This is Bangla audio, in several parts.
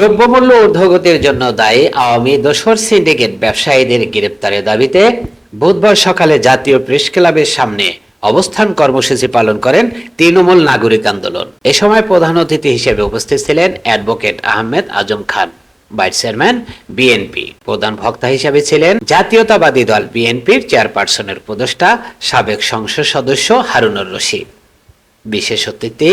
দ্রব্যমূল্য ঊর্ধ্বগতির জন্য দায়ী আওয়ামী দোসর সিন্ডিকেট ব্যবসায়ীদের গ্রেপ্তারের দাবিতে বুধবার সকালে জাতীয় প্রেস ক্লাবের সামনে অবস্থান কর্মসূচি পালন করেন তৃণমূল নাগরিক আন্দোলন। এ সময় প্রধান অতিথি হিসেবে উপস্থিত ছিলেন advocate Ahmed Azam Khan, vice chairman BNP. প্রধান বক্তা হিসেবে ছিলেন জাতীয়তাবাদী দল বিএনপির চেয়ারপারসনের উপদেষ্টা, সাবেক সংসদ সদস্য হারুনুর রশিদ। বিশেষ অতিথি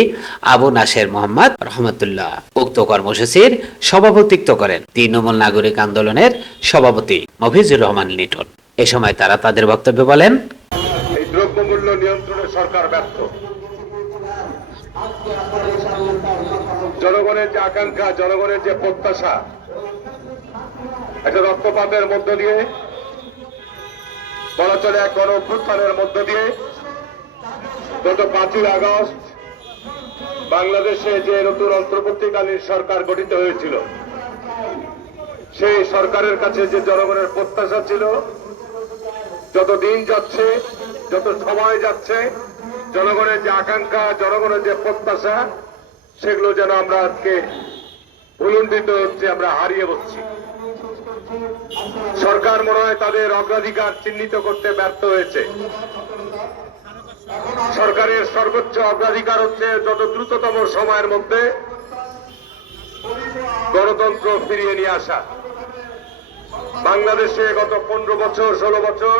আবু নাসের মোহাম্মদ রহমতুল্লাহ, উক্ত কর্মসূচির সভাপতিত্ব করেন তৃণমূল নাগরিক আন্দোলনের সভাপতি মফিজুর রহমান লিটন। এ সময় তারা তাদের বক্তব্যে বলেন দ্রব্যমূল্য নিয়ন্ত্রণে সরকার ব্যর্থ। জনগণের যে আকাঙ্ক্ষা, জনগণের যে প্রত্যাশা, একটা রক্তপাতের মধ্য দিয়ে বলা চলে এক গণ মধ্য দিয়ে গত পাঁচই আগস্ট বাংলাদেশে যে নতুন অন্তর্বর্তীকালীন সরকার গঠিত হয়েছিল, সেই সরকারের কাছে যে জনগণের প্রত্যাশা ছিল, যত দিন যাচ্ছে, যত সময় যাচ্ছে, জনগণের যে আকাঙ্ক্ষা, জনগণের যে প্রত্যাশা, সেগুলো যেন আমরা আজকে ভুলুণ্ঠিত হচ্ছে, আমরা হারিয়ে বসছি। সরকার মনে হয় তাদের অগ্রাধিকার চিহ্নিত করতে ব্যর্থ হয়েছে। সরকারের সর্বোচ্চ অগ্রাধিকার হচ্ছে যত দ্রুততম সময়ের মধ্যে গণতন্ত্র ফিরিয়ে নিয়ে আসা। বাংলাদেশে গত পনেরো বছর, ষোলো বছর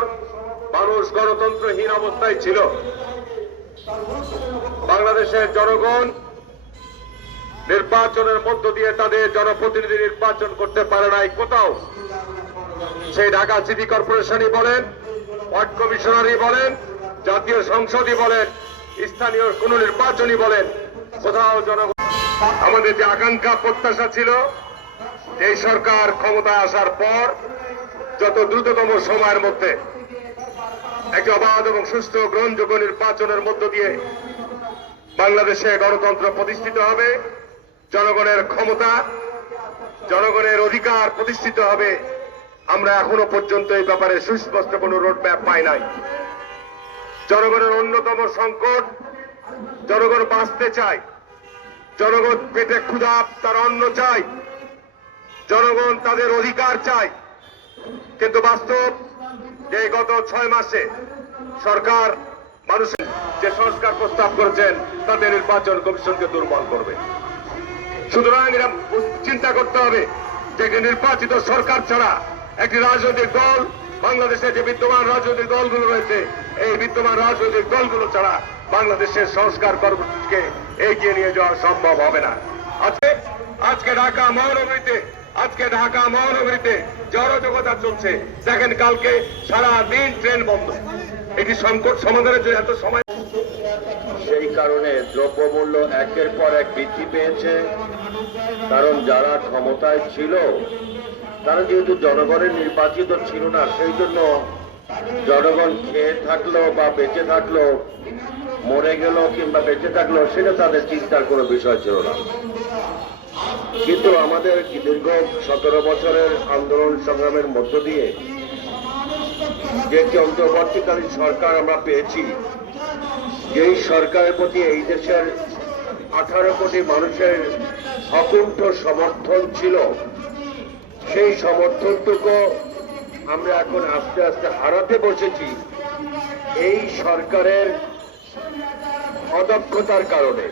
মানুষ গণতন্ত্রহীন অবস্থায় ছিল। বাংলাদেশের জনগণ নির্বাচনের মধ্য দিয়ে তাদের জনপ্রতিনিধি নির্বাচন করতে পারে নাই কোথাও। সেই ঢাকা সিটি কর্পোরেশনই বলেন, ওয়ার্ড কমিশনারই বলেন জাতীয় সংসদই বলেন, স্থানীয় কোন নির্বাচনই বলেন, কোথাও জনগণ আমাদের যে আকাঙ্ক্ষা, প্রত্যাশা ছিল, এই সরকার ক্ষমতায় আসার পর যত দ্রুততম সময়ের মধ্যে একটি অবাধ এবং সুস্থ গ্রহণযোগ্য নির্বাচনের মধ্য দিয়ে বাংলাদেশে গণতন্ত্র প্রতিষ্ঠিত হবে, জনগণের ক্ষমতা, জনগণের অধিকার প্রতিষ্ঠিত হবে, আমরা এখনও পর্যন্ত এই ব্যাপারে সুস্পষ্ট কোনো রোডম্যাপ পাই নাই। জনগণের অন্যতম সংকট, জনগণ বাঁচতে চায়। জনগণ পেটে ক্ষুধা তার অন্ন চায়। জনগণ তাদের অধিকার চায়। কিন্তু বাস্তব যে গত ছয় মাসে সরকার মানুষের যে সংস্কার প্রস্তাব করেছেন, তাতে নির্বাচন কমিশনকে দুর্বল করবে। সুতরাং এরা চিন্তা করতে হবে যে একটি নির্বাচিত সরকার ছাড়া একটি রাজনৈতিক দল বাংলাদেশে যে বিদ্যমান রাজনৈতিক দলগুলো রয়েছে, এই বিদ্যমান রাজনৈতিক দলগুলো ছাড়া বাংলাদেশের সংস্কার কর্মসূচিকে এগিয়ে নিয়ে যাওয়া সম্ভব হবে না। আজকে আজকে ঢাকা মহানগরীতে, আজকে ঢাকা মহানগরীতে জড়জগতা চলছে। দেখেন কালকে সারা দিন ট্রেন বন্ধ। এটি সংকট সমাধানের জন্য এত সময় সেই কারণে দ্রব্যমূল্য একের পর এক বৃদ্ধি পেয়েছে। কারণ যারা ক্ষমতায় ছিল, তারা যেহেতু জনগণের নির্বাচিত ছিল না, সেই জন্য জনগণ খেয়ে থাকল বা বেঁচে থাকল, মরে গেল কিংবা বেঁচে থাকল, সেটা তাদের চিন্তার কোনো বিষয় ছিল না। কিন্তু আমাদের দীর্ঘ সতেরো বছরের আন্দোলন সংগ্রামের মধ্য দিয়ে যে একটি অন্তর্বর্তীকালীন সরকার আমরা পেয়েছি, যেই সরকারের প্রতি এই দেশের আঠারো কোটি মানুষের অকুণ্ঠ সমর্থন ছিল। সেই সমর্থনটুকু আমরা এখন আস্তে আস্তে হারাতে বসেছি। এই সরকারের অদক্ষতার কারণে।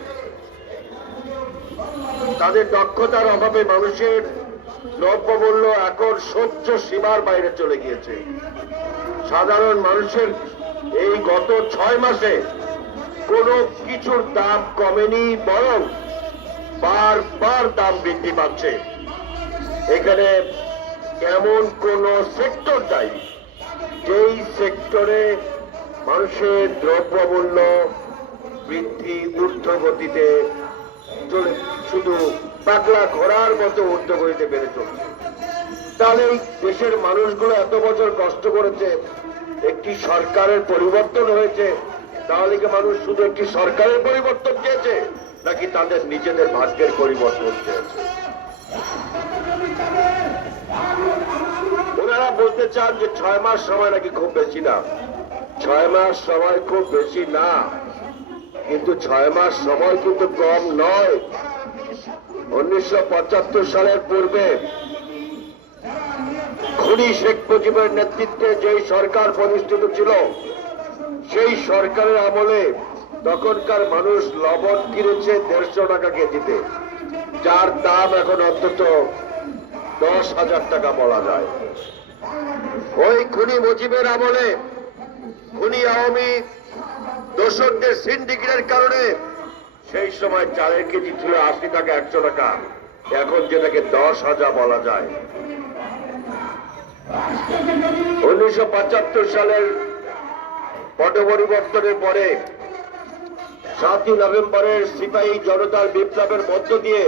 তাদের দক্ষতার অভাবে মানুষের দ্রব্যমূল্য এখন সহ্য সীমার বাইরে চলে গিয়েছে। সাধারণ মানুষের এই গত ছয় মাসে কোনো কিছুর দাম কমেনি, বরং বারবার দাম বৃদ্ধি পাচ্ছে। এখানে এমন কোন সেক্টর নাই, যেই সেক্টরে মানুষের দ্রব্যমূল্য বৃদ্ধি ঊর্ধ্বগতিতে শুধু পাগলা ঘোড়ার মতো ঊর্ধ্বগতিতে বেড়ে চলছে। তাহলে দেশের মানুষগুলো এত বছর কষ্ট করেছে, একটি সরকারের পরিবর্তন হয়েছে তাহলে কি মানুষ শুধু একটি সরকারের পরিবর্তন চেয়েছে, নাকি তাদের নিজেদের ভাগ্যের পরিবর্তন চেয়েছে? ওনারা বলতে চান যে ছয় মাস সময় নাকি খুব বেশি না। ছয় মাস সময় খুব বেশি না, কিন্তু ছয় মাস সময় কিন্তু কম নয়। উনিশশো সালের পূর্বে খুনি শেখ মুজিবের নেতৃত্বে যেই সরকার প্রতিষ্ঠিত ছিল সেই সরকারের আমলে তখনকার মানুষ লবণ কিনেছে দেড়শো টাকা কেজিতে। যার দাম এখন অন্তত দশ হাজার টাকা বলা যায়। ওই খুনি মুজিবের আমলে খুনি আওয়ামী দোষকদের সিন্ডিকেটের কারণে সেই সময় চালের কেজি ছিল আশি টাকা, একশো টাকা। এখন যেটাকে দশ হাজার বলা যায়। উনিশশো পঁচাত্তর সালের পট পরিবর্তনের পরে সাতই নভেম্বরের সিপাহী জনতার বিপ্লবের মধ্য দিয়ে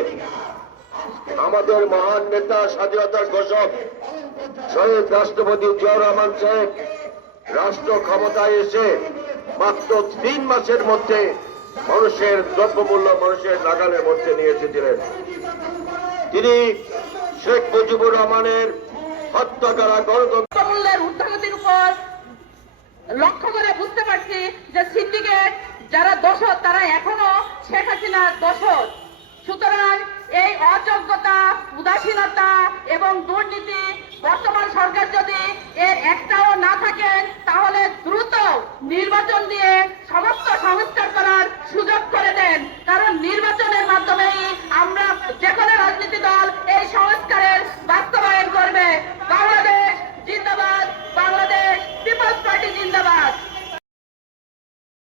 আমাদের মহান নেতা, স্বাধীনতার ঘোষক, শহীদ রাষ্ট্রপতি জিয়াউর রহমান সাহেব রাষ্ট্র ক্ষমতায় এসে মাত্র তিন মাসের মধ্যে মানুষের দ্রব্যমূল্য মানুষের নাগালের মধ্যে নিয়ে এসেছিলেন। তিনি শেখ মুজিবুর রহমানের হত্যা করা গণতন্ত্র মূল্যের উপর লক্ষ্য করে বুঝতে পারছি যে সিন্ডিকেট যারা দোষর, তারা এখনও শেখ হাসিনার দোষর। সুতরাং এই অযোগ্যতা, উদাসীনতা এবং দুর্নীতি বর্তমান সরকার যদি এর একটাও না থাকেন, তাহলে দ্রুত নির্বাচন দিয়ে সমস্ত সংস্কার করার সুযোগ করে দেন। কারণ